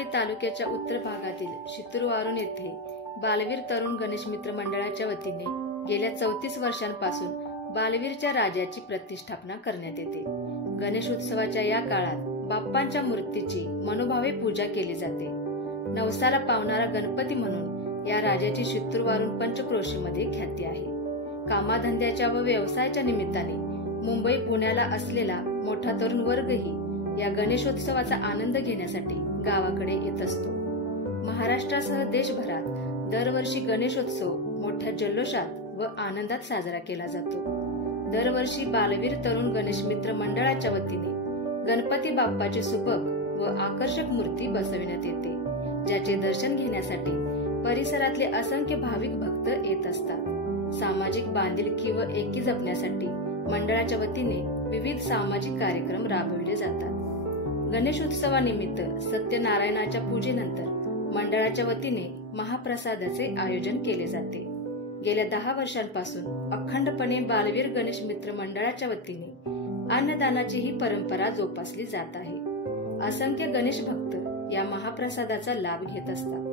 नरवाडी तालुक्याच्या उत्तर भागातील शितूरवारून येथे बालवीर तरुण गणेश मित्र मंडळाच्या वतीने गेल्या 34 वर्षांपासून बालवीरच्या राजाची प्रतिष्ठापना करण्यात येते। गणेश उत्सवाच्या या काळात बाप्पांच्या मूर्तीची मनोभावे पूजा केली जाते। नवसाला पावणारा गणपती म्हणून या राजाची शितूरवारून पंचक्रोशीमध्ये ख्याती आहे। कामाधंद्याच्या व व्यवसायाच्या निमित्ताने मुंबई पुण्याला असलेला मोठा तरुण वर्गही या गणेशोत्सवाचा आनंद घेण्यासाठी गावाकडे येत असतो। महाराष्ट्रासह देशभरात दरवर्षी गणेशोत्सव मोठ्या जल्लोषात व आनंदात साजरा केला जातो। दरवर्षी बालवीर तरुण गणेश मित्र मंडळाच्या वतीने गणपती बाप्पाची सुबक व आकर्षक मूर्ती बसविण्यात येते, ज्याचे दर्शन घेण्यासाठी परिसरातले असंख्य भाविक भक्त येत असतात। सामाजिक बांधिलकी व एकी जपण्यासाठी मंडळाच्या वतीने विविध सामाजिक कार्यक्रम राबविले जातात। गणेश उत्सवानिमित्त सत्यनारायणाच्या पूजेनंतर मंडळाच्या वतीने महाप्रसादाचे आयोजन केले जाते। गेल्या 10 वर्षांपासून अखंडपणे बालवीर गणेश मित्र मंडळाच्या वतीने अन्नदानाची ही परंपरा जोपासली जात आहे। असंख्य गणेश भक्त या महाप्रसादाचा लाभ घेत असतात।